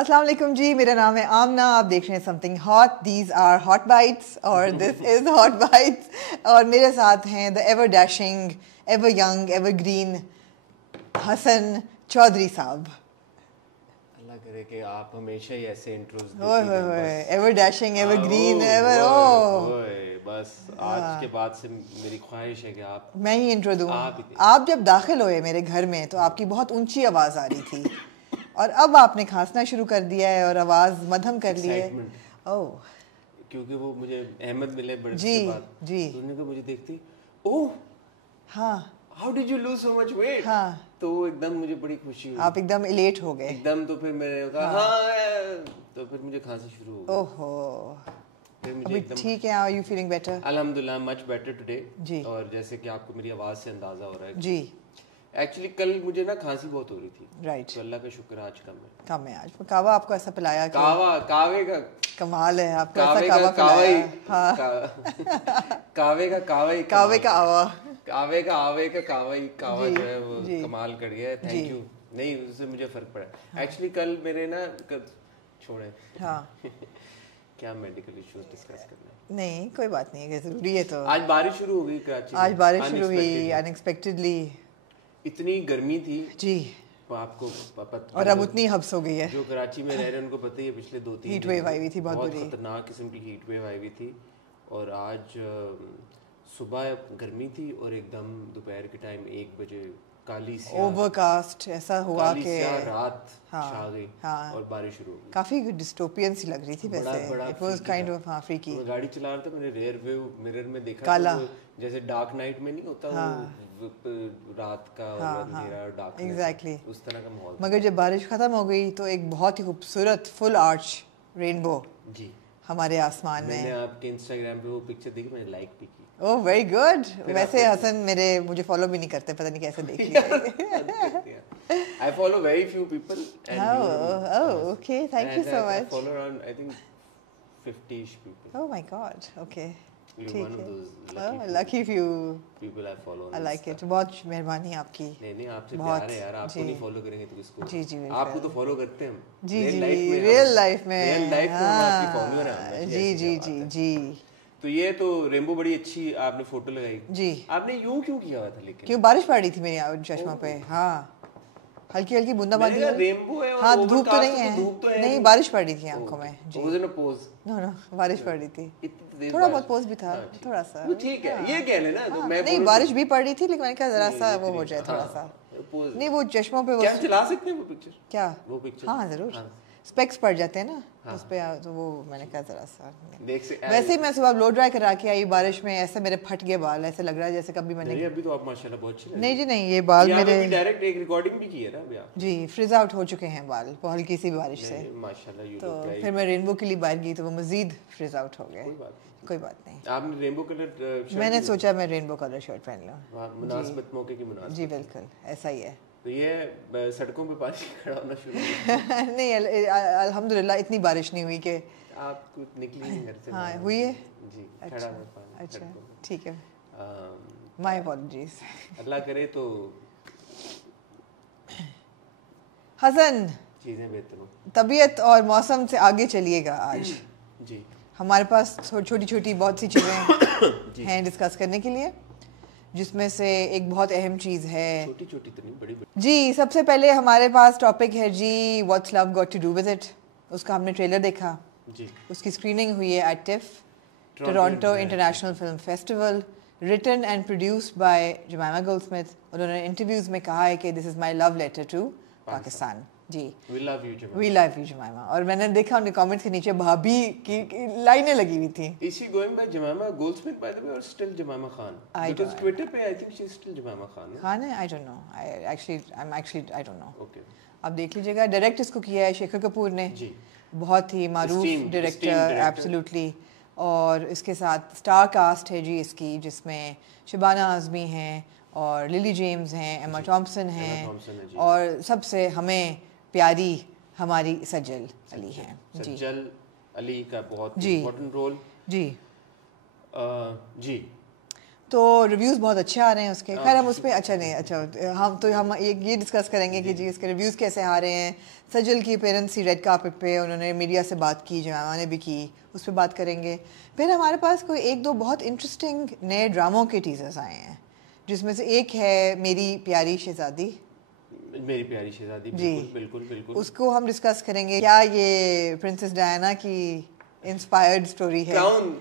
السلام علیکم جی، میرا نام ہے آمنہ، آپ دیکھ رہے ہیں something hot. These are hot bites اور دس از ہاٹ بائٹس، اور میرے ساتھ ہیں the ever dashing, ever young, ever green Hasan Chaudhry Sahib. اللہ کرے کہ آپ ہمیشہ ہی ایسے انٹروز ہوئے ever dashing, ever green, ever بس آج کے بعد سے میری خواہش ہے کہ آپ میں ہی انٹرو دوں. آپ جب داخل ہوئے میرے گھر میں تو آپ کی بہت اونچی آواز آ رہی تھی، اور اب آپ نے کھانسنا شروع کر دیا ہے اور آواز مدھم کر لی ہے. اوہ، کیونکہ وہ مجھے احمد ملے بڑے جی کے بعد، جی تو انہوں نے مجھے دیکھتی، اوہ ہاں how did you lose so much weight, ہاں، تو ایک دم مجھے بڑی خوشی ہوئی، آپ ایک دم الیٹ ہو گئے ایک دم. تو پھر میں نے کہا ہاں، تو پھر مجھے کھانسی شروع ہو گئی. اوہو، پھر مجھے ابھی ایک دم ٹھیک ہے؟ Are you feeling better? الحمدللہ مچ بیٹر ٹوڈے. جی، اور جیسے کہ آپ کو میری آواز سے اندازہ ہو رہا ہے جی ایکچولی کل مجھے نا کھانسی بہت ہو رہی تھی، رائٹ، تو اللہ کا شکر آج کم ہے. کم ہے آج. کعوہ آپ کو ایسا پلایا کہ کعوے کا کمال ہے، آپ کو ایسا کعوے کعوہ کا پلایا. ہاں، کعوے کا کعوے کا آوا، کعوے کا آوے کا کعوہ جی جو ہے وہ جی کمال کر گیا ہے. Thank you. نہیں، اس سے مجھے فرق پڑا. ایکچولی کل میرے نا چھوڑیں، ہاں کیا میڈیکل ایشوز ڈسکس کرنا ہے. نہیں کوئی بات نہیں ہے، ضروری ہے. تو آج بارش شروع ہو گئی کراچی میں، آج بارش شروع ہوئی ان ایکسپیکٹڈلی. اتنی گرمی تھی جی، آپ کو اور اب اتنی حبس ہو گئی ہے. جو کراچی میں رہ رہے ہیں ان کو پتہ ہی ہے، پچھلے 2-3 ہیٹ دن ویو آئی ہوئی تھی بہت بری، خطرناک قسم کی ہیٹ ویو آئی ہوئی تھی. اور آج صبح گرمی تھی اور ایک دم دوپہر کے ٹائم 1 بجے کالی سیاہ اوور کاسٹ ایسا ہوا کہ رات چھا گئی اور بارش شروع ہو گئی. کافی ڈسٹوپین سی لگ رہی تھی ویسے. It was kind of فریکی. میں گاڑی چلا رہا تھا، میں نے ریئر ویو مرر میں دیکھا کالا، جیسے ڈارک نائٹ میں نہیں ہوتا وہ رات کا اندھیرا اور ڈارک، ایگزیکٹلی اس طرح کا ماحول. مگر جب بارش ختم ہو گئی تو ایک بہت ہی خوبصورت فل آرچ رینبو جی ہمارے آسمان میں میں. نے آپ کے انسٹاگرام پہ وہ پکچر دیکھی، میں نے لائک بھی کی. اوہ ویری گڈ. ویسے حسن مجھے فالو بھی نہیں کرتے، پتہ نہیں کیسے دیکھ لیا. I follow very few people and okay, thank you so much. I follow around I think 50ish people. Oh my god, okay. You're one of those lucky few people I follow. I like it. بہت مہربانی آپ کی. نہیں آپ سے پیار ہے یار، آپ کو نہیں فالو کریں گے تو کس کو؟ جی جی آپ کو تو فالو کرتے ہیں ہم. جی جی ریئل لائف میں آپ کی فالوور ہیں. جی جی جی جی. تو یہ تو ریمبو بڑی اچھی آپ نے فوٹو لگائی. جی آپ نے یوں کیوں کیا ہوا تھا؟ لیکن کیوں بارش پڑ رہی تھی میرے چشمہ پہ. ہاں ہلکی ہلکی بوندا باندی. ریمبو ہے، ہاں دھوپ تو نہیں ہے، نہیں بارش پڑ رہی تھی آنکھوں میں. جی نو بارش پڑ رہی تھی، تھوڑا بہت پوز بھی تھا، تھوڑا سا. ٹھیک ہے، یہ کہہ لینا. نہیں بارش بھی پڑ رہی تھی لیکن میں نے کہا ذرا سا وہ ہو جائے تھوڑا سا. نہیں وہ چشموں پہ کیا چلا سکتے ہیں وہ پکچر؟ کیا وہ پکچر؟ ہاں ضرور. اسپیکس پڑ جاتے ہیں نا اس پہ، تو وہ میں نے کہا ذرا سا. ویسے ہی میں صبح بلو ڈرائی کرا کے آئی بارش میں، ایسے میرے پھٹ گئے بال، ایسے لگ رہا ہے جیسے کبھی میں نے. ابھی تو آپ ماشاءاللہ بہت اچھے. نہیں جی نہیں، یہ بال میرے ڈائریکٹ ایک ریکارڈنگ بھی کی ہے نا ابھی آپ. جی فریز آؤٹ ہو چکے ہیں بال بہت ہلکی سی بارش سے. ماشاءاللہ. تو پھر میں رینبو کے لیے باہر گئی تو وہ مزید فریز آؤٹ ہو گئے. کوئی بات نہیں. آپ نے رینبو کلر، میں نے سوچا میں رینبو کلر شرٹ پہن لوں. مناسبت، موقع کی مناسبت. جی بالکل ایسا ہی ہے. تو یہ سڑکوں پہ پانی کھڑا ہونا شروع نہیں الحمدللہ اتنی بارش نہیں ہوئی کہ آپ کو نکلی نہیں گھر سے. ہاں ہوئی ہے. جی کھڑا ہوا پانی. اچھا ٹھیک ہے، مائی اپولوجیز. اللہ کرے تو حسن چیزیں بہتر ہوں. طبیعت اور موسم سے آگے چلیے گا. آج جی ہمارے پاس چھوٹی چھوٹی بہت سی چیزیں ہیں ڈسکس کرنے کے لیے، جس میں سے ایک بہت اہم چیز ہے. چھوٹی چھوٹی تو نہیں، بڑی بڑی. جی سب سے پہلے ہمارے پاس ٹاپک ہے جی what's love got to do with it. اس کا ہم نے ٹریلر دیکھا. جی اس کی اسکریننگ ہوئی ہے at TIFF Toronto international film festival. Written and produced by Jemima Goldsmith. انہوں نے انٹرویوز میں کہا ہے کہ this is my love letter to Pakistan. جی وی لو یو جمیمہ. اور میں نے دیکھا ان کے کامنٹس کے نیچے بھابھی کی لائنیں لگی ہوئی تھیں. Is she going by Jemima Goldsmith by the way or still Jemima Khan? Because Twitter pe I think she's still Jemima Khan. Khan hai? I don't know. I don't know. Okay. آپ دیکھ لیجیے گا. Direct اس کو کیا ہے شیکھر کپور نے. جی بہت ہی معروف director absolutely. اور اس کے ساتھ اسٹار کاسٹ ہے جی اس کی، جس میں شبانہ اعظمی ہیں اور للی جیمز ہیں، ایما تھامپسن ہیں، اور سب سے ہمیں پیاری ہماری سجل علی ہیں. سجل علی کا بہت امپورٹنٹ رول. جی جی تو ریویوز بہت اچھے آ رہے ہیں اس کے. خیر ہم اس پہ اچھا نہیں اچھا ہم یہ ڈسکس کریں گے کہ جی اس کے ریویوز کیسے آ رہے ہیں. سجل کی اپیرنس تھی ریڈ کارپٹ پہ, انہوں نے میڈیا سے بات کی, جمائما نے بھی کی, اس پہ بات کریں گے. پھر ہمارے پاس کوئی ایک دو بہت انٹرسٹنگ نئے ڈراموں کے ٹیزرز آئے ہیں, جس میں سے ایک ہے میری پیاری شہزادی. میری پیاری شہزادی, جی بالکل بالکل, اس کو ہم ڈسکس کریں گے. کیا یہ پرنسس ڈیانا کی انسپائرڈ اسٹوری ہے؟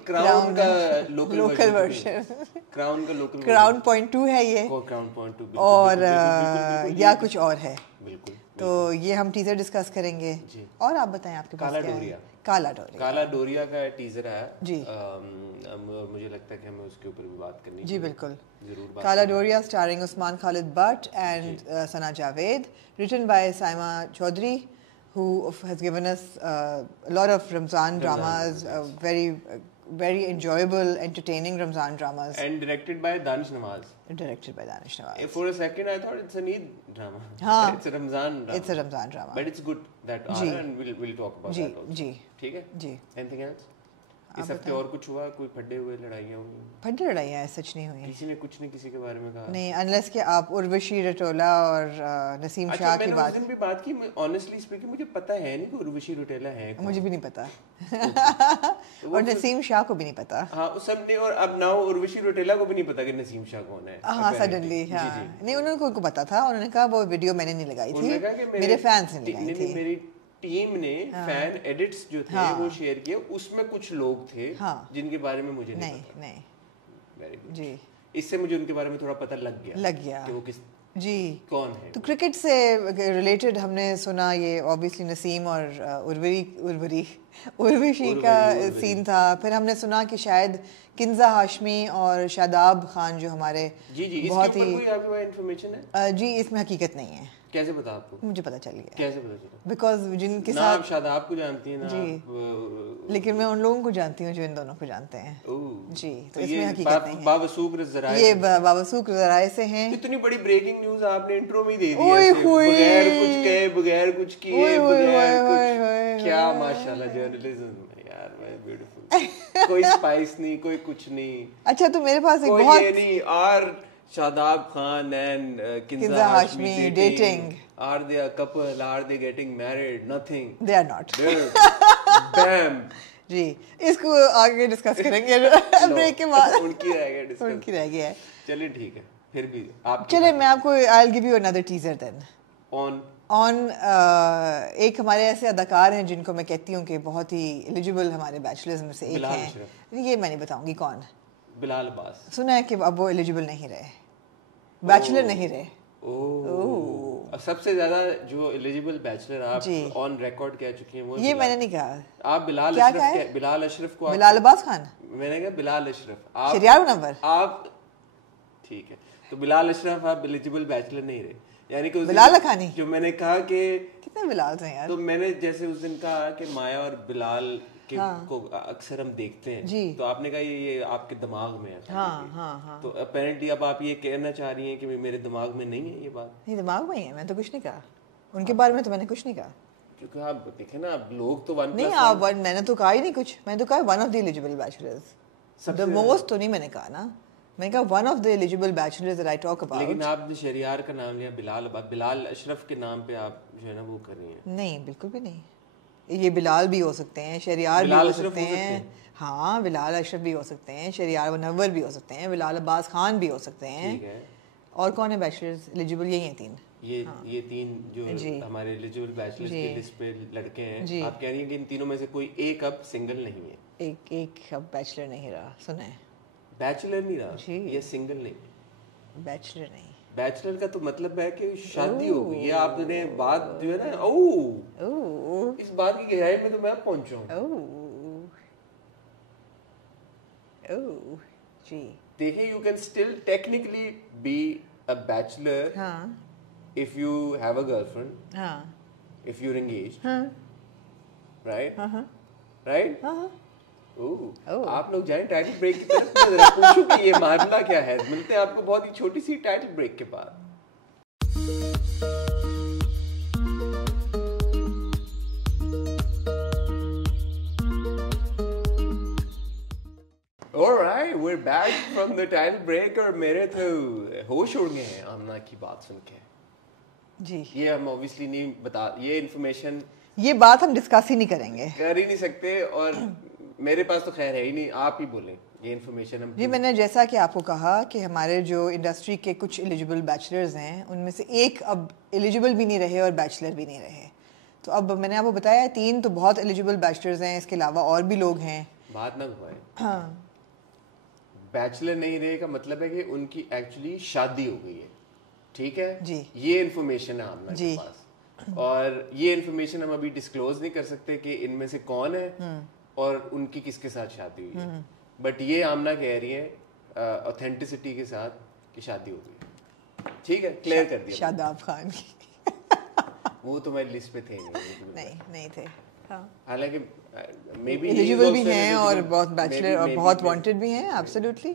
کراؤن کا لوکل ورژن, کراؤن کا لوکل کراؤن پوائنٹ 2 ہے یہ, کراؤن پوائنٹ 2, اور یا کچھ اور ہے. بالکل. تو یہ ہم ٹیزر ڈسکس کریں گے. اور آپ بتائیں آپ کے پاس کیا ہے؟ کالا ڈوریا کا ٹیزر ہے جی. مجھے لگتا ہے کہ ہمیں اس کے اوپر بھی بات کرنی جی بالکل. ضرور. کالا Doria staring Usman Khalid but and Sana Javed, written by Saima Chaudhary, who has given us a lot of Ramzan dramas, very enjoyable, entertaining Ramzan dramas. And directed by Danish Nawaz. For a second I thought it's an Eid drama. It's a Ramzan drama. It's a Ramzan drama. But it's good that and we'll talk about that also. جی ٹھیک ہے. جی. Anything else? اس ہفتے اور کچھ ہوا؟ کوئی پھڈے ہوئے لڑائیاں ہوئی؟ پھڈے لڑائیاں سچ نہیں ہوئی. کسی نے کچھ نہیں کسی کے بارے میں کہا نہیں, انلیس کہ آپ اروشی رٹولا اور نسیم شاہ کی بات. میں نے بھی بات کی. آنیسٹلی اسپیکنگ مجھے پتہ ہے نہیں کہ اروشی رٹولا ہے. مجھے بھی نہیں پتا, اور نسیم شاہ کو بھی نہیں پتا. ہاں سب نے, اور اب ناؤ اروشی رٹولا کو بھی نہیں پتا کہ نسیم شاہ کون ہے. ہاں سڈنلی. ہاں نہیں, انہوں کو پتا تھا, انہوں نے کہا وہ ویڈیو میں نے نہیں لگائی تھی, میرے فینس نے لگائی تھی. میری ٹیم نے فین ایڈٹس جو تھے وہ شیئر کیے, اس میں کچھ لوگ تھے جن کے بارے میں مجھے نہیں پتا. جی اس سے مجھے ان کے بارے میں تھوڑا پتہ لگ گیا کہ وہ کس جی کون ہے. تو کرکٹ سے ریلیٹڈ ہم نے سنا یہ اوبیسلی نسیم اور اروشی کا سین تھا. پھر ہم نے سنا کہ شاید کنزا ہاشمی اور شاداب خان جو ہمارے بہت ہی انفارمیشن ہے. جی اس میں حقیقت نہیں ہے. کیسے پتا آپ کو؟ مجھے پتا چل گیا. کیسے پتا چلا؟ بیکاز جن کے ساتھ آپ شاداب کو جانتی ہیں نا. جی لیکن میں ان لوگوں کو جانتی ہوں جو ان دونوں کو جانتے ہیں. جی تو اس میں حقیقت نہیں ہے. باوثوق ذرائع, یہ باوثوق ذرائع سے ہیں. اتنی بڑی بریکنگ نیوز آپ نے انٹرو میں دے دی بغیر کچھ کہے, بغیر کچھ کیے, بغیر کچھ. کیا ماشاءاللہ جرنلزم یار, بیوٹیفل. کوئی اسپائس نہیں, کوئی کچھ نہیں. اچھا تو میرے پاس ایک بہت نہیں. اور Shadab Khan and Kinza Hashmi dating. Are they a couple? Are they getting married? Nothing. They are not. Bam. جی اس کو آگے ڈسکس کریں گے بریک کے بعد. ان کی رہ گیا ڈسکس, ان کی رہ گیا ہے. چلیے ٹھیک ہے. پھر بھی آپ چلے میں آپ کو I'll give you another teaser then. on ایک ہمارے ایسے اداکار ہیں جن کو میں کہتی ہوں کہ بہت ہی ایلیجیبل ہمارے بیچلرز میں سے ایک ہیں. یہ میں نہیں بتاؤں گی کون. بلال عباس. سنا ہے کہ اب وہ ایلیجیبل نہیں رہے, بیچلر نہیں رہے. سب سے زیادہ جو ایلیجیبل بیچلر آپ آن ریکارڈ کہہ چکی ہیں وہ, یہ میں نے نہیں کہا. آپ بلال اشرف کو, بلال عباس خان, میں نے کہا بلال اشرف, شریار منور, آپ ٹھیک ہے. تو بلال اشرف آپ ایلیجیبل بیچلر نہیں رہے. یعنی کہ بلال لکھانی جو میں نے کہا کہ کتنے بلال تھے یار. تو میں نے جیسے اس دن کہا کہ مایا اور بلال کو اکثر ہم دیکھتے ہیں, تو آپ نے کہا یہ آپ کے دماغ میں ہے. تو اپیرنٹلی اب آپ یہ کہنا چاہ رہی ہیں کہ میرے دماغ میں نہیں ہے یہ بات. نہیں دماغ میں ہی ہے, میں تو کچھ نہیں کہا ان کے بارے میں, تو میں نے کچھ نہیں کہا. کیونکہ آپ دیکھیں نا, اب لوگ تو نہیں, آپ میں نے تو کہا ہی نہیں کچھ. میں نے تو کہا one of the eligible bachelors, the most تو نہیں میں نے کہا نا, میں نے کہا one of the eligible bachelors that I talk about. لیکن آپ نے شہریار کا نام لیا, بلال اشرف کے نام پہ آپ جو ہے نا وہ کر رہی ہیں. نہیں بالکل بھی نہیں. یہ بلال بھی ہو سکتے ہیں, شہریار بھی ہو سکتے ہیں. ہاں بلال اشرف بھی ہو سکتے ہیں, شہریار منور بھی ہو سکتے ہیں, بلال عباس خان بھی ہو سکتے ہیں. اور کون ہے بیچلرز ایلیجیبل؟ یہی ہیں تین. یہ تین جو ہمارے ایلیجیبل بیچلرز کی لسٹ پہ لڑکے ہیں. آپ کہہ رہی ہیں کہ ان تینوں میں سے کوئی ایک اب سنگل نہیں ہے. ایک اب بیچلر نہیں رہا. سنا ہے بیچلر نہیں رہا, یہ سنگل نہیں. بیچلر نہیں, بیچلر کا تو مطلب ہے کہ شادی ہو گئی. یہ آپ نے بات جو ہے نا, اس بات کی گہرائی میں تو میں پہنچا ہوں. جی دیکھیں, you can still technically be a bachelor if you have a girlfriend, if you're engaged, right? Right? آپ لوگ جائیں ٹائٹل بریک کی طرف, ذرا پوچھو کہ یہ معاملہ کیا ہے. ملتے ہیں آپ کو بہت ہی چھوٹی سی ٹائٹل بریک کے بعد. Alright, we're back from the title break اور میرے تو ہوش اڑ گئے ہیں آمنہ کی بات سن کے. جی یہ ہم obviously نہیں بتا, یہ انفارمیشن یہ بات ہم ڈسکس ہی نہیں کریں گے, کر ہی نہیں سکتے, اور میرے پاس تو خیر ہے ہی نہیں, آپ ہی بولیں یہ انفارمیشن. جی میں نے جیسا کہ آپ کو کہا کہ ہمارے جو انڈسٹری کے کچھ ایلیجیبل بیچلرز ہیں ان میں سے ایک اب ایلیجیبل بھی نہیں رہے اور بیچلر بھی نہیں رہے. تو اب میں نے آپ کو بتایا 3 تو بہت ایلیجیبل بیچلرز ہیں, اس کے علاوہ اور بھی لوگ ہیں. بات نہ گھمائیں. ہاں بیچلر نہیں رہے کا مطلب ہے کہ ان کی ایکچولی شادی ہو گئی ہے, ٹھیک ہے جی, یہ انفارمیشن ہے آمنہ کے پاس, اور یہ انفارمیشن ہم ابھی ڈسکلوز نہیں کر سکتے کہ ان میں سے کون ہے اور ان کی کس کے ساتھ شادی ہوئی ہے, بٹ یہ آمنہ کہہ رہی ہیں اوتھینٹسٹی کے ساتھ کہ شادی ہو گئی. ٹھیک ہے, کلیئر کر دیا. شاداب خان کی وہ تو میری لسٹ پہ تھے نہیں تھے, حالانکہ مے بی ایلیجیبل بھی ہیں اور بہت بیچلر اور بہت وانٹیڈ بھی ہیں. ایبسلیوٹلی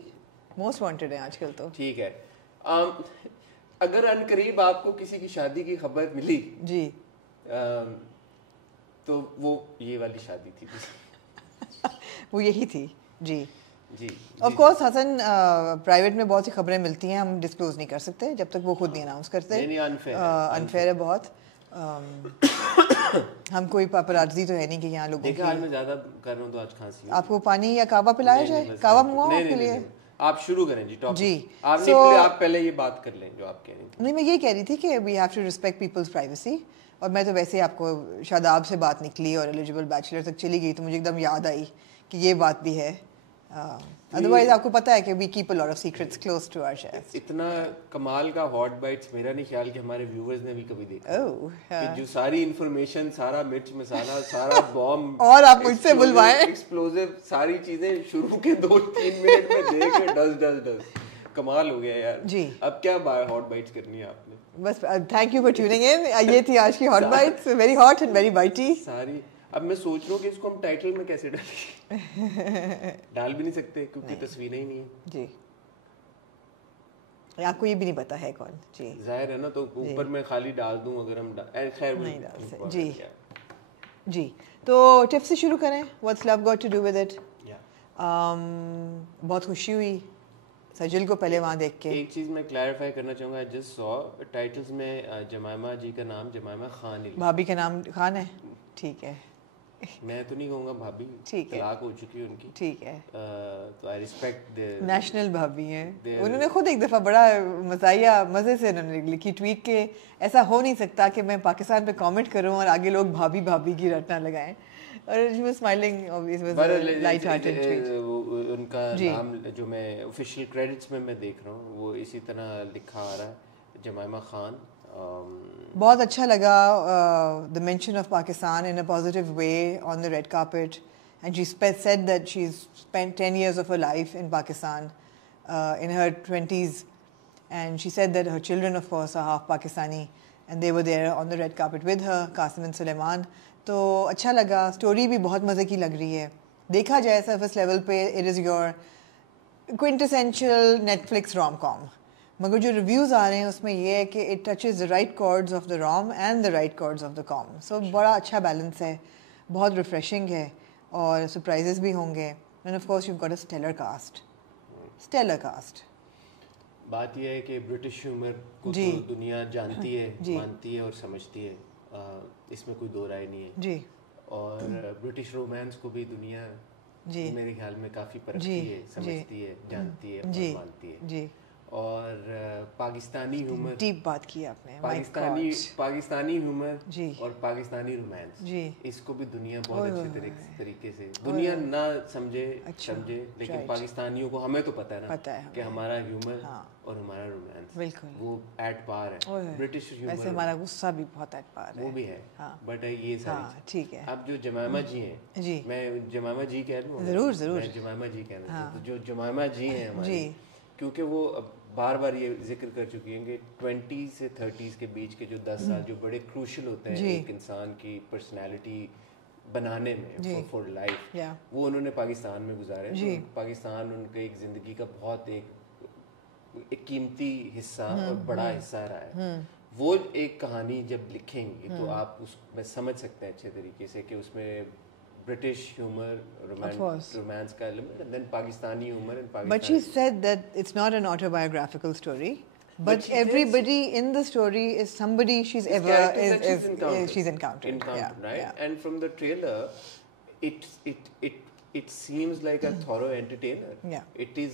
موسٹ وانٹیڈ ہیں آج کل تو. ٹھیک ہے, اگر ان قریب آپ کو کسی کی شادی کی خبر ملی جی تو وہ یہ والی شادی تھی. وہ یہی تھی. جی جی آف کورس حسن پرائیویٹ میں بہت سی خبریں ملتی ہیں, ہم ڈسکلوز نہیں کر سکتے جب تک وہ خود نہیں اناؤنس کرتے. انفیئر ہے بہت. ہم کوئی پاپرازی تو ہے نہیں کہ یہاں لوگوں دیکھیں آج میں زیادہ کر رہا ہوں تو آج کھانسی. آپ کو پانی یا کعوہ پلایا جائے؟ کعوہ منگواؤں آپ کے لیے؟ آپ شروع کریں جی ٹاپک. جی آپ پہلے یہ بات کر لیں جو آپ کہہ رہے ہیں. نہیں میں یہ کہہ رہی تھی کہ we have to respect people's privacy, اور میں تو ویسے ہی آپ کو شاداب سے بات نکلی اور ایلیجیبل بیچلر تک چلی گئی تو مجھے ایک دم یاد آئی کہ یہ بات بھی ہے. ادروائز آپ کو پتا ہے کہ we keep a lot of secrets close to our chest. اتنا کمال کا ہاٹ بائٹس میرا نہیں خیال کہ ہمارے ویورز نے بھی کبھی دیکھا کہ جو ساری انفارمیشن, سارا مرچ مسالہ, سارا بام اور آپ مجھ سے بلوائیں ایکسپلوزیو ساری چیزیں شروع کے 2-3 منٹ میں دے کے ڈس کمال ہو گیا یار. جی اب کیا ہاٹ بائٹس کرنی ہے آپ نے؟ بس thank you for tuning in. یہ تھی آج کی hot bites, very hot and very bitey sorry. اب میں سوچ رہا ہوں کہ اس کو ہم ٹائٹل میں کیسے ڈالیں. ڈال بھی نہیں سکتے کیونکہ تصویریں ہی نہیں ہیں. جی آپ کو یہ بھی نہیں پتا ہے کون. جی ظاہر ہے نا, تو اوپر میں خالی ڈال دوں اگر ہم خیر نہیں ڈال سکتے. جی جی تو ٹپ سے شروع کریں. What's love got to do with it. بہت خوشی ہوئی سجل کو پہلے وہاں دیکھ کے. ایک چیز میں کلیریفائی کرنا چاہوں گا, جسٹ سو ٹائٹلز میں جمائمہ جی کا نام جمائمہ خان ہے, بھابھی کا نام خان ہے. ٹھیک ہے, میں تو نہیں کہوں گا بھابھی, طلاق ہو چکی ہے ان کی. ٹھیک ہے, تو آئی ریسپیکٹ نیشنل بھابھی ہیں. انہوں نے خود ایک دفعہ بڑا مزاحیہ مزے سے انہوں نے لکھی ٹویٹ کہ ایسا ہو نہیں سکتا کہ میں پاکستان پہ کامنٹ کروں اور آگے لوگ بھابھی بھابھی کی رٹ نہ لگائیں. اور she was smiling, it was a light hearted tweet. ان کا نام جو میں آفیشیل کریڈٹس میں دیکھ رہا ہوں وہ اسی طرح لکھا آ رہا ہے, جمائمہ خان. بہت اچھا لگا the mention of Pakistan in a positive way on the red carpet, and she said that she's spent 10 years of her life in Pakistan in her 20s, and she said that her children of course are half Pakistani and they were there on the red carpet with her, Qasim and Suleiman. تو اچھا لگا. Story بھی بہت مزے کی لگ رہی ہے. دیکھا جائے سرفس لیول پہ it is your quintessential Netflix rom com, مگر جو ریویوز آ رہے ہیں اس میں یہ ہے کہ it touches the right cards of the rom and the right cards of the com. So بڑا اچھا بیلنس ہے, بہت ریفریشنگ ہے, اور سرپرائزز بھی ہوں گے. And of course you got a stellar cost. Stellar cost. بات یہ ہے کہ برٹش ہیومر کو تو دنیا جانتی ہے, مانتی ہے اور سمجھتی ہے, اس میں کوئی دو رائے نہیں ہے. جی اور برٹش رومانس کو بھی دنیا میرے خیال میں کافی پرکھتی ہے, سمجھتی ہے, جانتی ہے اور مانتی ہے. جی اور پاکستانی ہیومر, ڈیپ بات کی آپ نے, پاکستانی ہیومر اور پاکستانی رومانس, اس کو بھی دنیا بہت اچھے طریقے سے, دنیا نہ سمجھے لیکن پاکستانیوں کو ہمیں تو پتہ ہے نا کہ ہمارا ہیومر اور ہمارا رومانس بالکل وہ ایٹ پار ہے. برٹش ہیومر ویسے ہمارا غصہ بھی بہت ایٹ پار ہے, وہ بھی ہے, بٹ یہ ساری ٹھیک ہے. اب جو جمائمہ جی ہیں, میں جمائمہ جی کہہ لوں, ضرور ضرور, میں جمائمہ جی کہنا چاہتا ہوں. جو جمائمہ جی ہیں ہماری, کیونکہ وہ بار بار یہ ذکر کر چکی ہیں کہ 20 سے 30 کے بیچ کے جو 10 سال جو بڑے کروشل ہوتے ہیں ایک انسان کی پرسنالٹی بنانے میں فور لائف, وہ انہوں نے پاکستان میں گزارے. پاکستان ان کے ایک زندگی کا بہت ایک قیمتی حصہ اور بڑا حصہ رہا ہے. وہ ایک کہانی جب لکھیں گے تو آپ اس میں سمجھ سکتے ہیں اچھے طریقے سے کہ اس میں British humor, romance ka element, and then Pakistani humor and Pakistani. But she said that it's not an autobiographical story. But everybody in the story is somebody she's encountered. Right? Yeah. And from the trailer, it seems like a thorough entertainer. Yeah. It is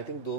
I think 2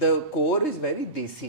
the core is very desi.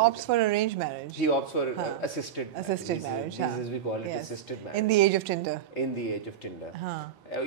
opts for arranged marriage. He opts for assisted marriage. As we call it, assisted marriage. In the age of Tinder.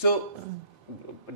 So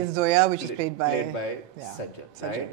is Zoya, which is played by Sajjal, right?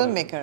filmmaker,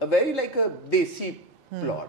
a very like a desi plot.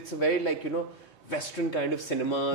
it's a very like you know western kind of cinema,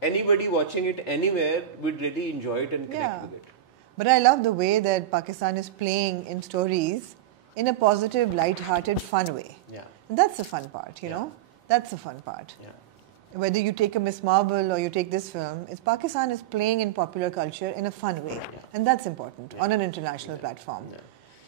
anybody watching it anywhere would really enjoy it and connect with it. But I love the way that Pakistan is playing in stories in a positive, light-hearted, fun way. Yeah. And that's the fun part, you know. That's the fun part. Yeah. Whether you take a Miss Marvel or you take this film, Pakistan is playing in popular culture in a fun way, and that's important on an international platform.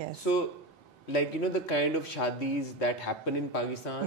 Yes. So, like you know the kind of shadis that happen in Pakistan,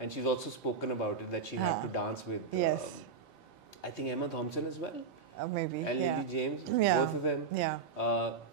and she's also spoken about it that she had to dance with I think Emma Thompson as well. Maybe. And Lily James, both of them.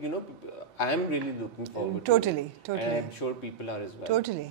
you know I am really looking forward to it. And I'm sure people are as well. Totally.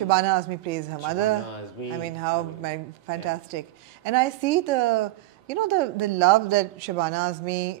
Shabana Azmi plays her mother. I mean how fantastic. And I see the you know the love that Shabana Azmi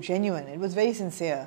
genuine, it was very sincere.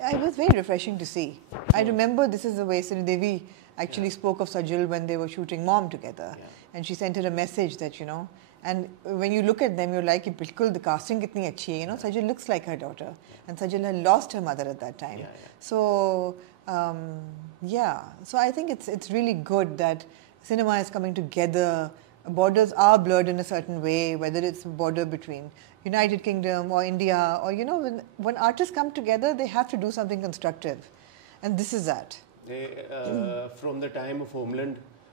it was very refreshing to see. I remember this is the way Sri Devi actually spoke of Sajjal when they were shooting Mom together, and she sent her a message that you know, and when you look at them you're like bilkul the casting kitni achhi hai, you know, Sajjal looks like her daughter, and Sajjal had lost her mother at that time. So so I think it's really good that cinema is coming together. Borders are blurred in a certain way, whether it's a border between United Kingdom or India, or you know when artists come together they have to do something constructive, and this is that. From the time of Homeland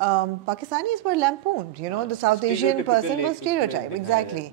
Pakistanis were lampooned, you know, the South Asian person was stereotyped. Exactly.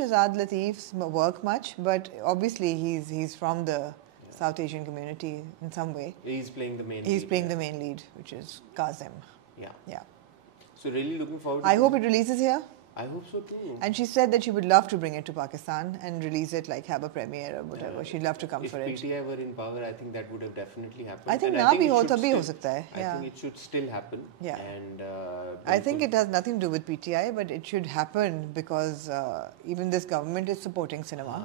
Shahzad Latif's work much, but obviously he's from the South Asian community in some way. He's playing the main lead. He's playing the main lead, which is Kazim. Yeah. So really looking forward to I hope it releases here. I hope so too. And she said that she would love to bring it to Pakistan and release it, like have a premiere or whatever. She'd love to come for it. If PTI were in power, I think that would have definitely happened. I think na bhi ho tabhi ho sakta hai. I think it should still happen. Yeah. And I think it has nothing to do with PTI, but it should happen because even this government is supporting cinema.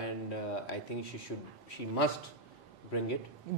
And I think she must bring it.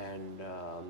And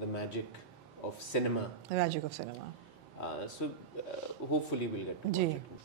the magic of cinema. The magic of cinema. So hopefully we'll get to watch it.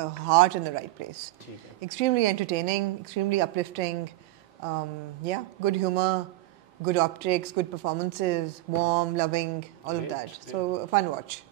a heart in the right place. Extremely entertaining, extremely uplifting. Yeah, good humor. Good optics, good performances, warm, loving, all of that. So a fun watch.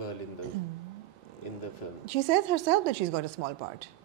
girl in the film. She says herself that she's got a small part.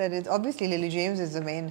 that it's obviously Lily James is the main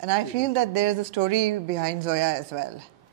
and I feel that there is a story behind Zoya as well.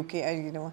UK you know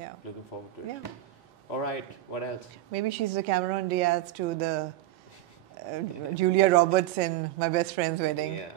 Yeah. Looking forward to it. Yeah. All right. What else? Maybe she's the Cameron Diaz to the Julia Roberts in My Best Friend's Wedding. Yeah.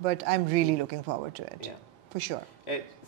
but I'm really looking forward to it. Yeah. For sure.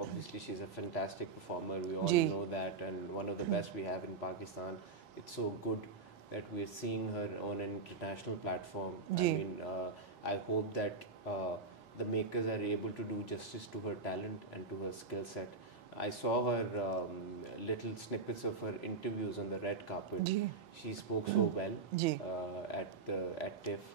obviously she's a fantastic performer. We all know that, and one of the best we have in Pakistan. It's so good that we're seeing her on an international platform. I mean, I hope that the makers are able to do justice to her talent and to her skill set. I saw her little snippets of her interviews on the red carpet. She spoke so well at TIFF.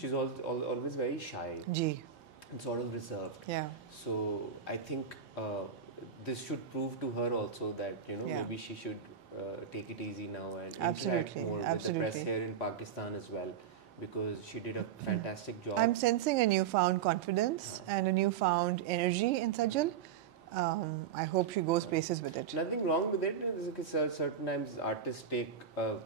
She's always very shy and sort of reserved. So I think this should prove to her also that maybe she should take it easy now and interact more with the press here in Pakistan as well, because she did a fantastic job. I'm sensing a newfound confidence and a newfound energy in Sajal. I hope she goes places with it. Nothing wrong with it. Certain times artists take a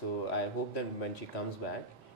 So I hope that when she comes back,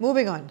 Moving on.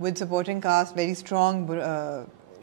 with supporting cast very strong.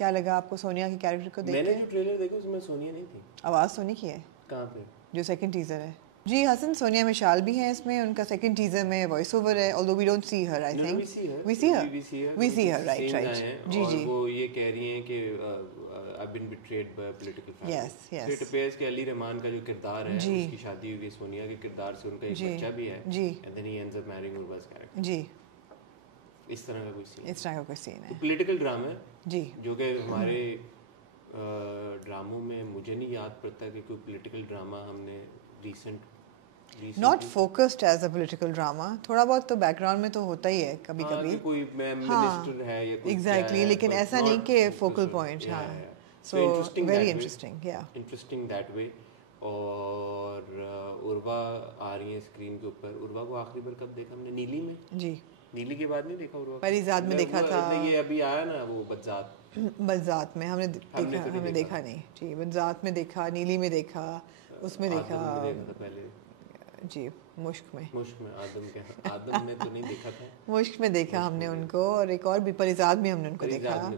کیا لگا آپ کو سونیا کے character کو دیکھ کے؟ میں نے جو ٹریلر دیکھا اس میں سونیا نہیں تھی. آواز سونی کی ہے. کہاں پہ؟ جو سیکنڈ ٹیزر ہے. جی حسن سونیا مشال بھی ہیں اس میں, ان کا سیکنڈ ٹیزر میں وائس اوور ہے, although we don't see her, I think. We see her, right. جی جی. وہ یہ کہہ رہی ہیں کہ I've been betrayed by a political family. Yes. So it appears کہ علی رحمان کا جو کردار ہے, اس کی شادی ہوئی سونیا کے کردار سے, ان کا ایک بچہ بھی ہے, and then he ends up marrying Urva's character. جی. اس طرح کا کوئی سین ہے. پولیٹیکل ڈرامہ ہے جی, جو کہ ہمارے ڈراموں میں مجھے نہیں یاد پڑتا کہ کوئی پولیٹیکل ڈرامہ ہم نے not focused as a political drama. تھوڑا بہت تو بیک گراؤنڈ میں تو ہوتا ہی ہے کبھی کبھی, کوئی منسٹر ہے یا کوئی ایگزیکٹلی, لیکن ایسا نہیں کہ فوکل پوائنٹ. ہاں, سو ویری انٹرسٹنگ, یا انٹرسٹنگ دیٹ وے. اور عروا آ رہی ہیں اسکرین کے اوپر. عروا کو آخری بار کب دیکھا ہم نے؟ نیلی میں. جی, نیلی کے بعد نہیں دیکھا عروا. پریزاد میں دیکھا تھا. یہ ابھی آیا نا وہ بذات میں ہم نے دیکھا نہیں. جی, بذات میں دیکھا, نیلی میں دیکھا, اس میں دیکھا پہلے. جی, مشک میں آدم نے تو نہیں دیکھا تھا. مشک میں دیکھا ہم نے ان کو, اور ایک اور بھی پریزاد میں ہم نے ان کو دیکھا.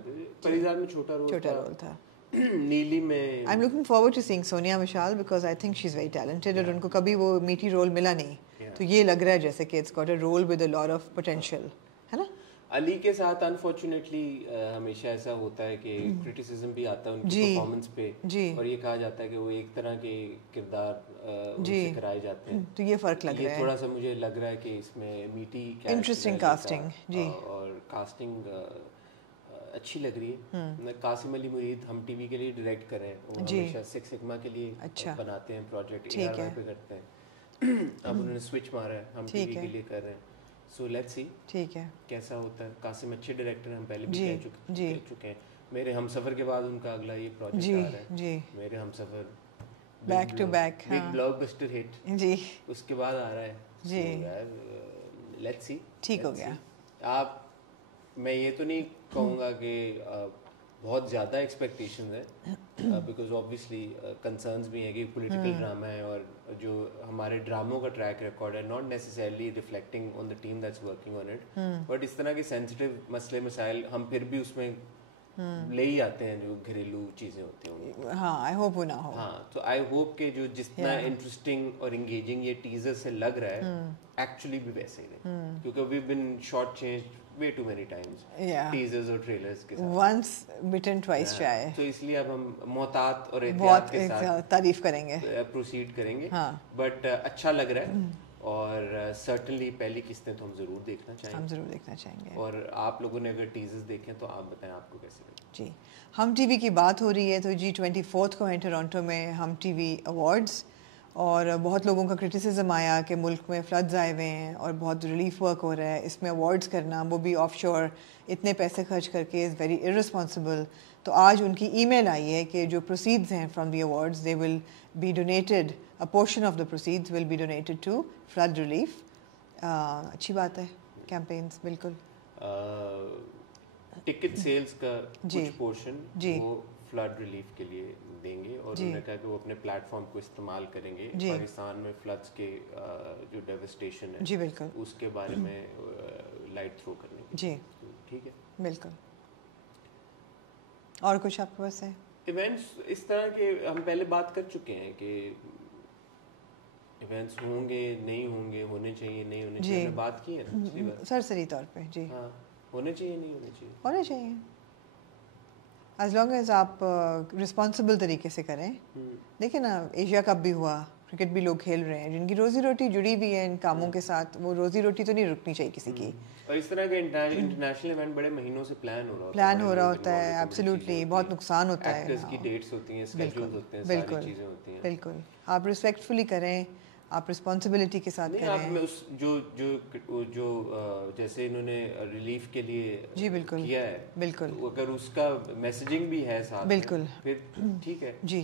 پریزاد میں چھوٹا رول تھا. نیلی میں I am looking forward to seeing Sonia Mishal because I think she is very talented, اور ان کو کبھی وہ میٹھی رول ملا نہیں, تو یہ لگ رہا ہے جیسے کہ it's got a role with a lot of potential, ہے نا. علی کے ساتھ انفارچونیٹلی ہمیشہ ایسا ہوتا ہے کہ کرٹیسزم بھی آتا ہے ان کی پرفارمنس پہ, اور یہ کہا جاتا ہے کہ وہ ایک طرح کے کردار ان سے کرائے جاتے ہیں. تو یہ فرق لگ رہا ہے, یہ تھوڑا سا مجھے لگ رہا ہے کہ اس میں میٹھی انٹرسٹنگ کاسٹنگ. جی, اور کاسٹنگ اچھی لگ رہی ہے. قاسم علی مرید ہم ٹی وی کے لیے ڈائریکٹ کر رہے ہیں, وہ ہمیشہ سکس سگما کے لیے بناتے ہیں پروجیکٹ, ARY پہ کرتے ہیں. اب انہوں نے سوئچ مارا ہے, ہم ٹی وی کے لیے کر رہے ہیں. سو لیٹس سی ٹھیک ہے کیسا ہوتا ہے. قاسم اچھے ڈائریکٹر ہیں, ہم پہلے بھی کہہ چکے ہیں. میرے ہم سفر کے بعد ان کا اگلا یہ پروجیکٹ آ رہا ہے. Mere Humsafar back to back, big blockbuster hit, جی, اس کے بعد آ رہا ہے. جی, لیٹس سی. ٹھیک ہو گیا. آپ, میں یہ تو نہیں کہوں گا کہ بہت زیادہ ایکسپیکٹیشنز ہیں, بیکاز اوبویسلی کنسرنز بھی ہیں کہ پولیٹیکل ڈرامہ ہے, اور جو ہمارے ڈراموں کا ٹریک ریکارڈ ہے not necessarily reflecting on the team that's working on it, but اس طرح کے سینسٹیو مسئلے مسائل ہم پھر بھی اس میں لے ہی آتے ہیں جو گھریلو چیزیں ہوتی ہیں. ہاں, آئی ہوپ وہ نہ ہو. ہاں, تو آئی ہوپ کہ جو جتنا انٹرسٹنگ اور انگیجنگ یہ ٹیزر سے لگ رہا ہے ایکچولی بھی ویسے ہی رہے, کیونکہ we been short changed way too many times teasers اور trailers کے ساتھ. once bitten twice shy. تو اس لیے اب ہم محتاط اور احتیاط کے ساتھ تعریف کریں گے, پروسیڈ کریں گے. بٹ اچھا لگ رہا ہے, اور سرٹنلی پہلی قسطیں تو ہم ضرور دیکھنا چاہیں گے. اور آپ لوگوں نے اگر ٹیزرز دیکھیں تو آپ بتائیں آپ کو کیسے لگے. جی, ہم ٹی وی کی بات ہو رہی ہے تو G24 کو ہے ٹورانٹو میں ہم ٹی وی ایوارڈز, اور بہت لوگوں کا کرٹیسزم آیا کہ ملک میں فلڈز آئے ہوئے ہیں اور بہت ریلیف ورک ہو رہا ہے, اس میں ایوارڈز کرنا, وہ بھی آف شور, اتنے پیسے خرچ کر کے, از ویری ارسپانسبل. تو آج ان کی ای میل آئی ہے کہ جو پروسیڈز ہیں from the awards, they will be donated, a portion of the proceeds will be donated to flood relief. اچھی بات ہے, کیمپینس بالکل. ٹکٹ سیلز کا کچھ پورشن وہ فلڈ ریلیف کے لیے دیں گے, اور انہوں نے کہا کہ وہ اپنے پلیٹ فارم کو استعمال کریں گے پاکستان میں فلڈس کے جو ڈیوسٹیشن ہے, جی بالکل, اس کے بارے میں لائٹ تھرو کرنے کے. جی ٹھیک ہے, بالکل. اور کچھ آپ کے پاس ہے؟ ایونٹس اس طرح کے ہم پہلے بات کر چکے ہیں کہ ایونٹس ہوں گے نہیں ہوں گے, ہونے چاہیے نہیں ہونے چاہیے, بات کی ہے سرسری طور پہ. جی, ہاں, ہونے چاہیے نہیں ہونے چاہیے, ہونے چاہیے ایز لانگ ایز آپ رسپانسبل طریقے سے کریں. دیکھیں نا, ایشیا کپ بھی ہوا, کرکٹ بھی لوگ کھیل رہے ہیں, جن کی روزی روٹی جڑی بھی ہے ان کاموں کے ساتھ, وہ روزی روٹی تو نہیں رکنی چاہیے کسی کی. اور اس طرح کے انٹرنیشنل ایونٹ بڑے مہینوں سے پلان ہو رہا ہوتا ہے. ایبسلیوٹلی, بہت نقصان ہوتا ہے. ایکٹرز کی ڈیٹس ہوتی ہیں, اسکیڈولز ہوتے ہیں, ساری چیزیں ہوتی ہیں. بالکل, آپ ریسپیکٹفلی کریں, آپ رسپانسبلٹی کے ساتھ کریں. جو جیسے انہوں نے ریلیف کے لیے جی بالکل کیا ہے, بالکل, اگر اس کا میسیجنگ بھی ہے ساتھ, بالکل, پھر ٹھیک ہے. جی,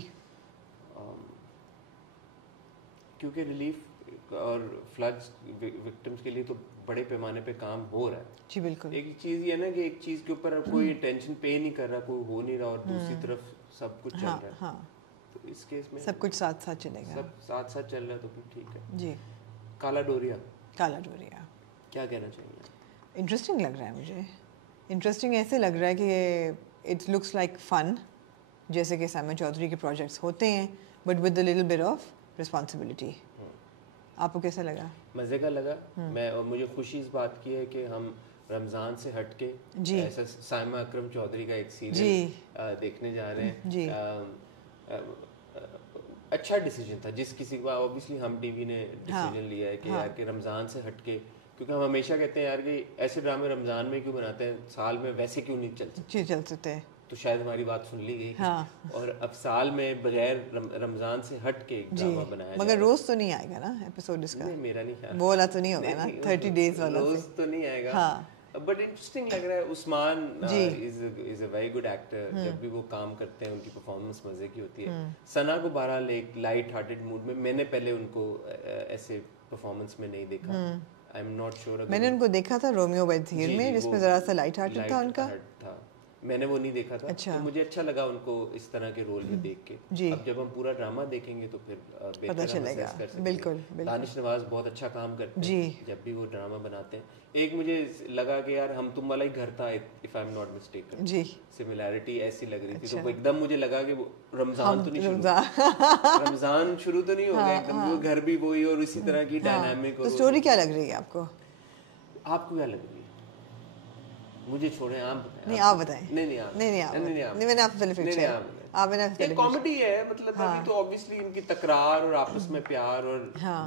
کیونکہ ریلیف اور فلڈز وکٹمس کے لیے تو بڑے پیمانے پہ کام ہو رہا ہے. جی بالکل. ایک چیز یہ نا کہ ایک چیز کے اوپر کوئی ٹینشن پے نہیں کر رہا, کوئی ہو نہیں رہا, اور دوسری طرف سب کچھ چل رہا ہے. تو اس کیس میں سب کچھ ساتھ ساتھ چلے گا, سب ساتھ ساتھ چل رہا ہے, تو پھر ٹھیک ہے. جی. کالا ڈوریا کیا کہنا چاہیے؟ انٹرسٹنگ لگ رہا ہے مجھے. انٹرسٹنگ ایسے لگ رہا ہے کہ it looks like fun, جیسے کہ سائمن چودھری کے پروجیکٹس ہوتے ہیں, but with a little bit of responsibility. آپ کو کیسا لگا؟ مزے کا لگا. میں اور مجھے خوشی اس بات کی ہے کہ ہم رمضان سے ہٹ کے ایسا سائمہ اکرم چودھری کا ایک سیریل دیکھنے جا رہے ہیں. اچھا ڈیسیجن تھا جس کسی کو, اوبیسلی ہم ٹی وی نے ڈیسیجن لیا ہے کہ یار کہ رمضان سے ہٹ کے, کیونکہ ہم ہمیشہ کہتے ہیں یار کہ ایسے ڈرامے رمضان میں کیوں بناتے ہیں, سال میں ویسے کیوں نہیں چل سکتے, تو شاید ہماری بات سن لی گئی. اور اب سال میں بغیر رمضان سے ہٹ کے ڈرامہ بنایا, مگر روز تو نہیں آئے گا نا ایپیسوڈ اس کا, میرا نہیں خیال وہ والا تو نہیں ہوگا نا 30 days والا, روز تو نہیں آئے گا. بٹ انٹرسٹنگ لگ رہا ہے. عثمان از اے ویری گڈ ایکٹر, جب بھی وہ کام کرتے ہیں ان کی پرفارمنس مزے کی ہوتی ہے. ثنا کو بہرحال ایک لائٹ ہارٹیڈ موڈ میں نے پہلے ان کو ایسے پرفارمنس میں نہیں دیکھا. آئی ایم ناٹ شیور, میں نے ان کو دیکھا تھا رومیو بائی دی ہل میں, جس میں ذرا سا لائٹ ہارٹیڈ تھا ان کا. میں نے وہ نہیں دیکھا تھا, تو مجھے اچھا لگا ان کو اس طرح کے رول میں دیکھ کے. اب جب ہم پورا ڈرامہ دیکھیں گے تو پھر پتہ چلے گا. بالکل. دانش نواز بہت اچھا کام کرتے ہیں جب بھی وہ ڈرامہ بناتے ہیں. ایک مجھے لگا کہ یار ہم تم والا ہی گھر تھا, if I am not mistaken, similarity ایسی لگ رہی تھی. تو ایک دم مجھے لگا کہ رمضان تو نہیں شروع, رمضان شروع تو نہیں ہو گیا ایک دم, وہ گھر بھی وہی اور اسی طرح کی ڈائنامک. تو اسٹوری کیا لگ رہی ہے آپ کو؟ آپ کو کیا لگ رہی ہے؟ مجھے چھوڑیں, آپ بتائیں. نہیں آپ بتائیں. نہیں, کامیڈی ہے مطلب. ابھی تو obviously ان کی تکرار اور آپس میں پیار اور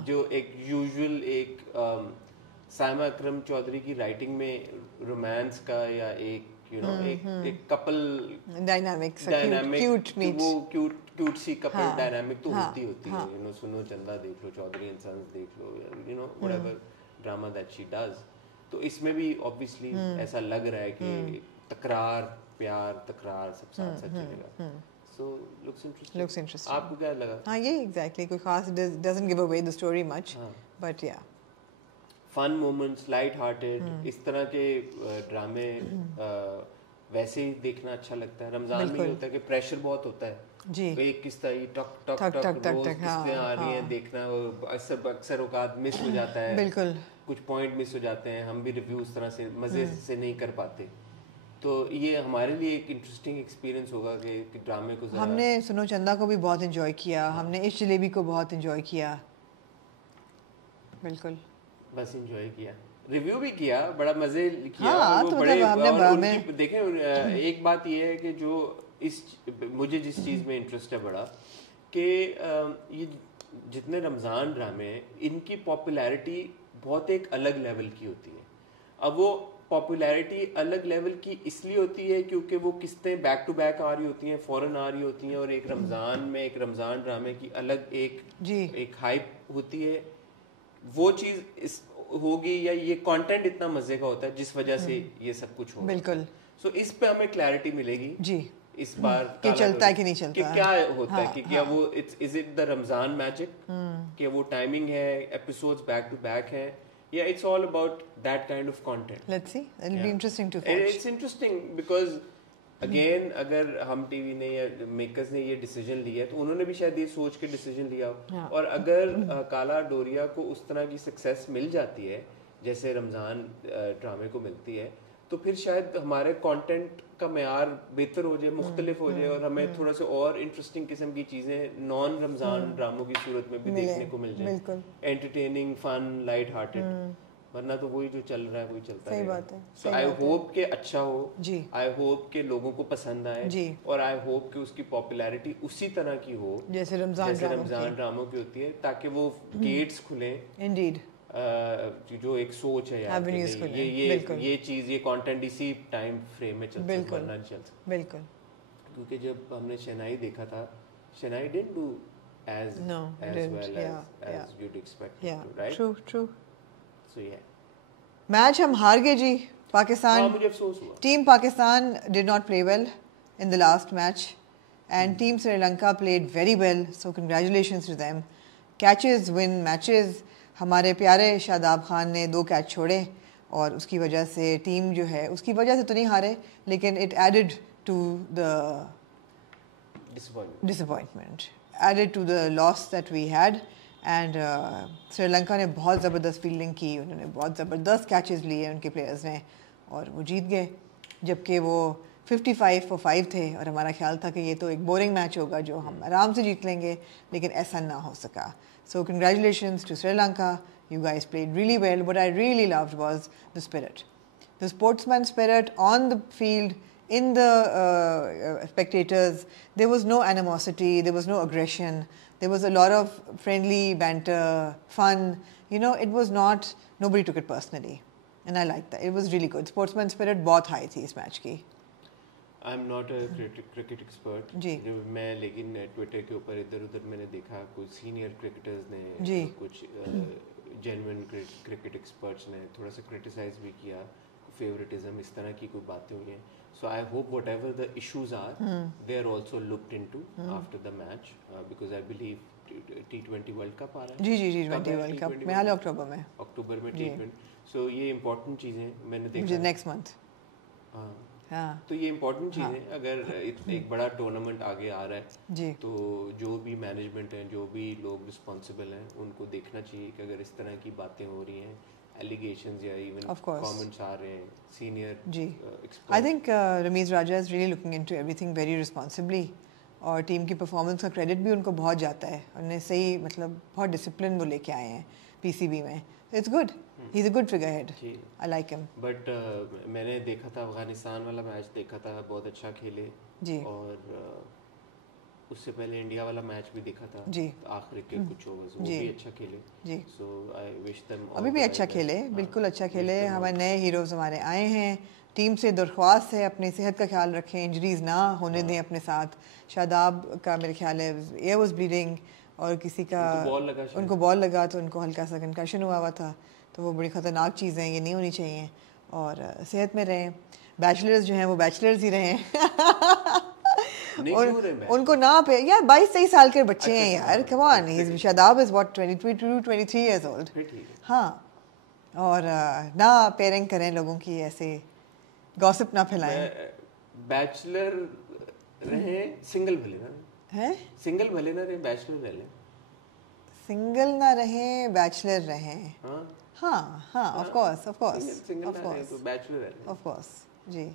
جو ایک یوزول ایک سائمہ اکرم چودھری کی رائٹنگ میں رومانس کا یا ایک یو نو ایک کپل ڈائنامک, وہ کیوٹ سی کپل ڈائنامک تو ہوتی ہے. یو نو سنو چندہ دیکھ لو, چودھری اینڈ سنز دیکھ لو, you know whatever drama that she does. تو اس میں بھی obviously ایسا لگ رہا ہے کہ تکرار پیار تکرار سب ساتھ ساتھ چلے گا. So looks interesting. آپ کو کیا لگا؟ ہاں یہ ایگزیکٹلی کوئی خاص doesn't give away the story much, but yeah. Fun moments, light hearted, اس طرح کے ڈرامے ویسے ہی دیکھنا اچھا لگتا ہے. رمضان میں یہ ہوتا ہے کہ پریشر بہت ہوتا ہے, ایک قسط ٹک ٹک ٹک روز قسطیں آ رہی ہیں دیکھنا, اکثر اوقات مس ہو جاتا ہے. بالکل, کچھ پوائنٹ مس ہو جاتے ہیں, ہم بھی ریویو اس طرح سے مزے سے نہیں کر پاتے. تو یہ ہمارے لیے ایک انٹرسٹنگ ایکسپیرینس ہوگا کہ ڈرامے کو ہم نے سنو چندہ کو بھی بہت انجوائے کیا, ہم نے اس جلیبی کو بہت انجوائے کیا. بالکل, بس انجوائے کیا, ریویو بھی کیا, بڑا مزے کیا. دیکھیں ایک بات یہ ہے کہ جو مجھے جس چیز میں انٹرسٹ ہے بڑا, کہ یہ جتنے رمضان ڈرامے ہیں ان کی پاپولیرٹی بہت ایک الگ لیول کی ہوتی ہے. اب وہ پاپولیرٹی الگ لیول کی اس لیے ہوتی ہے کیونکہ وہ قسطیں بیک ٹو بیک آ رہی ہوتی ہیں, فوراً آ رہی ہوتی ہیں, اور ایک رمضان میں ایک رمضان ڈرامے کی الگ ایک ہائپ ہوتی ہے. وہ چیز ہوگی, یا یہ کانٹینٹ اتنا مزے کا ہوتا ہے جس وجہ سے یہ سب کچھ ہوگا. بالکل. سو اس پہ ہمیں کلیئرٹی ملے گی اس بار کہ چلتا ہے کہ نہیں چلتا, کہ کیا ہوتا ہے, کہ کیا وہ is it the Ramzan magic, کہ وہ ٹائمنگ ہے, ایپیسوڈز بیک ٹو بیک ہیں, یا it's all about that kind of content. Let's see, it will be interesting to watch. It's interesting because again اگر ہم ٹی وی نے یا makers نے یہ ڈیسیجن لیا ہے تو انہوں نے بھی شاید یہ سوچ کے ڈیسیجن لیا, اور اگر کالا ڈوریا کو اس طرح کی سکسیس مل جاتی ہے جیسے رمضان ڈرامے کو ملتی ہے, تو پھر شاید ہمارے کانٹینٹ کا معیار بہتر ہو جائے, مختلف ہو جائے, اور ہمیں تھوڑا سا اور انٹرسٹنگ قسم کی چیزیں نان رمضان ڈراموں کی صورت میں بھی دیکھنے کو مل جائیں, انٹرٹیننگ, فن, لائٹ ہارٹیڈ. ورنہ تو وہی جو چل رہا ہے وہی چلتا ہے. سو آئی ہوپ کہ اچھا ہو, آئی ہوپ کہ لوگوں کو پسند آئے, اور آئی ہوپ کہ اس کی پاپولیرٹی اسی طرح کی ہو جیسے رمضان ڈراموں کی ہوتی ہے, تاکہ وہ گیٹس کھلیں. انڈیڈ, جو ایک سوچ ہے یار یہ چیز, یہ کانٹینٹ اسی ٹائم فریم میں چل سکتا ہے, نہیں چل سکتا. بالکل, کیونکہ جب ہم نے شہنائی دیکھا تھا, شہنائی didn't do as well as you'd expect it to, right? True. So yeah, match ہم ہار گئے جی. پاکستان, مجھے افسوس ہوا. Team Pakistan did not play well in the last match and team Sri Lanka played very well, so congratulations to them. Catches win matches. ہمارے پیارے شاداب خان نے 2 catch چھوڑے, اور اس کی وجہ سے ٹیم جو ہے, اس کی وجہ سے تو نہیں ہارے, لیکن it added to the disappointment, added to the loss that we had. And Sri Lanka نے بہت زبردست فیلڈنگ کی, انہوں نے بہت زبردست کیچز لیے ان کے پلیئرز نے, اور وہ جیت گئے. جبکہ وہ 55-5 تھے اور ہمارا خیال تھا کہ یہ تو ایک بورنگ میچ ہوگا جو ہم آرام سے جیت لیں گے, لیکن ایسا نہ ہو سکا. So congratulations to Sri Lanka, you guys played really well. What I really loved was the spirit, the sportsman spirit on the field, in the spectators. There was no animosity, there was no aggression, there was a lot of friendly banter, fun. You know, it was not, nobody took it personally, and I liked that. It was really good. Sportsman spirit bahut high thi is match ki. I'm not a cricket expert. جی میں لیکن Twitter کے اوپر ادھر ادھر میں نے دیکھا کچھ سینئر کرکٹرز نے, جی کچھ جینوئن کرکٹ ایکسپرٹس نے تھوڑا سا کرٹیسائز بھی کیا, فیوریٹزم اس طرح کی کوئی باتیں ہوئی ہیں. So I hope whatever the issues are they are also looked into after the match, because I believe T20 world cup آ رہا ہے. جی جی جی T20 ورلڈ کپ میں حال اکتوبر میں T20. سو یہ امپورٹنٹ چیزیں میں نے دیکھا نیکسٹ منتھ. ہاں تو یہ امپورٹنٹ چیزیں, اگر ایک بڑا ٹورنامنٹ آگے آ رہا ہے جی تو جو بھی مینجمنٹ ہیں, جو بھی لوگ رسپانسبل ہیں, ان کو دیکھنا چاہیے کہ اگر اس طرح کی باتیں ہو رہی ہیں, allegations یا even comments آ رہے ہیں senior جی I think Ramiz Raja is really looking into everything very responsibly, اور ٹیم کی پرفارمنس کا کریڈٹ بھی ان کو بہت جاتا ہے. انہوں نے صحیح مطلب بہت ڈسپلن وہ لے کے آئے ہیں PCB میں. It's good, he is a good figurehead, I like him. But میں نے دیکھا تھا افغانستان والا میچ دیکھا تھا, بہت اچھا کھیلے جی, اور اس سے پہلے انڈیا والا میچ بھی دیکھا تھا جی آخر کے کچھ اوورز, وہ بھی اچھا کھیلے. جی سو آئی وش دیم ابھی بھی اچھا کھیلے, بالکل اچھا کھیلے. ہمارے نئے ہیروز ہمارے آئے ہیں, ٹیم سے درخواست ہے اپنی صحت کا خیال رکھیں, انجریز نہ ہونے دیں اپنے ساتھ. شاداب کا میرے خیال ہے ایئر واز بلیڈنگ, اور کسی کا ان کو بال لگا تو ان کو ہلکا سا کنکشن ہوا تھا, تو وہ بڑی خطرناک چیزیں ہیں, یہ نہیں ہونی چاہیے. اور صحت میں رہیں. بیچلرز جو ہیں وہ بیچلرز ہی رہیں, ان کو نہ پہ یار 22-23 سال کے بچے ہیں یار, کم آن. شاداب از واٹ 22-23 ایئرز اولڈ. ہاں, اور نہ پیرنگ کریں لوگوں کی, ایسے گوسپ نہ پھیلائیں. بیچلر رہیں, سنگل بھلے نہ رہیں, سنگل بھلے نہ رہیں, بیچلر رہ لیں. سنگل نہ رہیں, بیچلر رہیں. ہاں ہاں آف کورس آف کورس جی.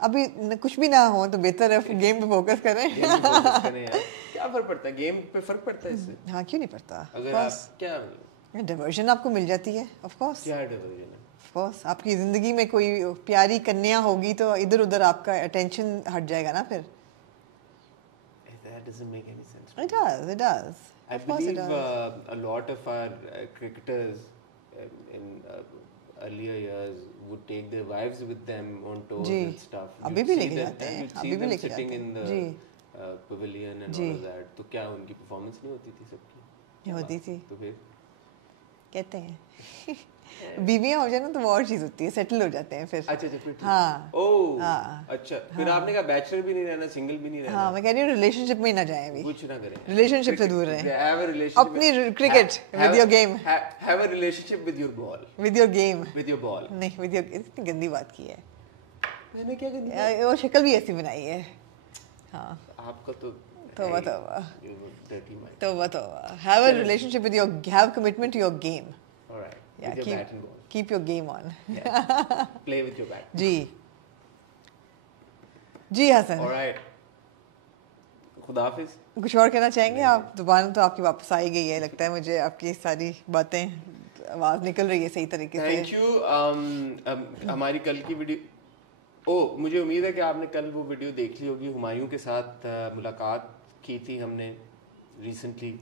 ابھی کچھ بھی نہ ہو تو بہتر ہے گیم پہ فوکس کریں. کیا فرق پڑتا ہے, گیم پہ فرق پڑتا ہے اس سے؟ ہاں کیوں نہیں پڑتا. اگر آپ کیا ڈائیورژن آپ کو مل جاتی ہے. آف کورس کیا ڈائیورژن ہے, آف کورس آپ کی زندگی میں کوئی پیاری کنیا ہوگی تو ادھر ادھر آپ کا اٹینشن ہٹ جائے گا نا پھر. That doesn't make any sense. It does, it does. I believe a lot of our cricketers in earlier years would take their wives with them on tours and stuff. ابھی بھی لے کے جاتے ہیں, ابھی بھی لے کے جاتے ہیں. Sitting in the pavilion and all of that. تو کیا ان کی performance نہیں ہوتی تھی سب کی؟ ہوتی تھی. تو پھر کہتے ہیں بیویاں ہو جائے نا تو وہ اور چیز ہوتی ہے, سیٹل ہو جاتے ہیں پھر. اچھا پھر ہاں اچھا, پھر آپ نے کہا بیچلر بھی نہیں رہنا, سنگل بھی نہیں رہنا. ہاں میں کہہ رہی ہوں ریلیشن شپ میں ہی نہ جائیں, ابھی کچھ نہ کریں, ریلیشن شپ سے دور رہیں. اپنی cricket with your game, have a relationship with your ball, with your game, with your ball, نہیں ود یور. اتنی گندی بات کی ہے میں نے, کیا گندی, وہ شکل بھی ایسی بنائی ہے. ہاں آپ کا تو توبہ توبہ توبہ توبہ. Have a relationship with your, have commitment to your game. Keep your game on. Play with your bat. جی حسن. All right. خدا حافظ. کچھ اور کہنا چاہیں گے آپ؟ زبان تو آپ کی واپس آئی گئی ہے لگتا ہے مجھے, آپ کی ساری باتیں آواز نکل رہی ہے صحیح طریقے سے. Thank you. ہماری کل کی ویڈیو, مجھے امید ہے کہ آپ نے کل وہ ویڈیو دیکھ لی ہوگی. ہمایوں کے ساتھ ملاقات کی تھی ہم نے ریسنٹلی.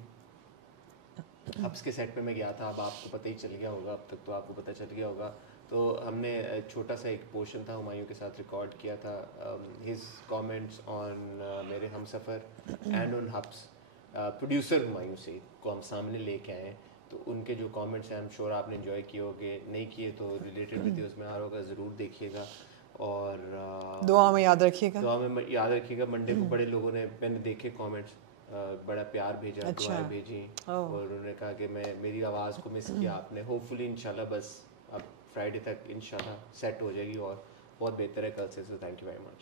ہبس کے سیٹ پہ میں گیا تھا, اب آپ کو پتہ ہی چل گیا ہوگا, اب تک تو آپ کو پتہ چل گیا ہوگا. تو ہم نے چھوٹا سا ایک پورشن تھا ہمایوں کے ساتھ ریکارڈ کیا تھا, ہز کامنٹس آن میرے ہم سفر and on hubs. Producer Humayun سے کو ہم سامنے لے کے آئے, تو ان کے جو کامنٹس ہیں آئی ایم شیور آپ نے انجوائے کیے ہوگے, نہیں کیے تو ریلیٹڈ ویڈیوز میں آ رہا ہوگا, ضرور دیکھیے گا. اور دعا میں یاد رکھیے گا, دعا میں یاد رکھیے گا. منڈے کو بڑے لوگوں نے, میں نے دیکھے کامنٹس, بڑا پیار بھیجا, دعائیں بھیجی, اور انہوں نے کہا کہ میری آواز کو مس کیا آپ نے. ہوپ فلی انشاءاللہ بس اب فرائیڈے تک انشاءاللہ سیٹ ہو جائے گی اور بہت بہتر ہے کل سے. So thank you very much.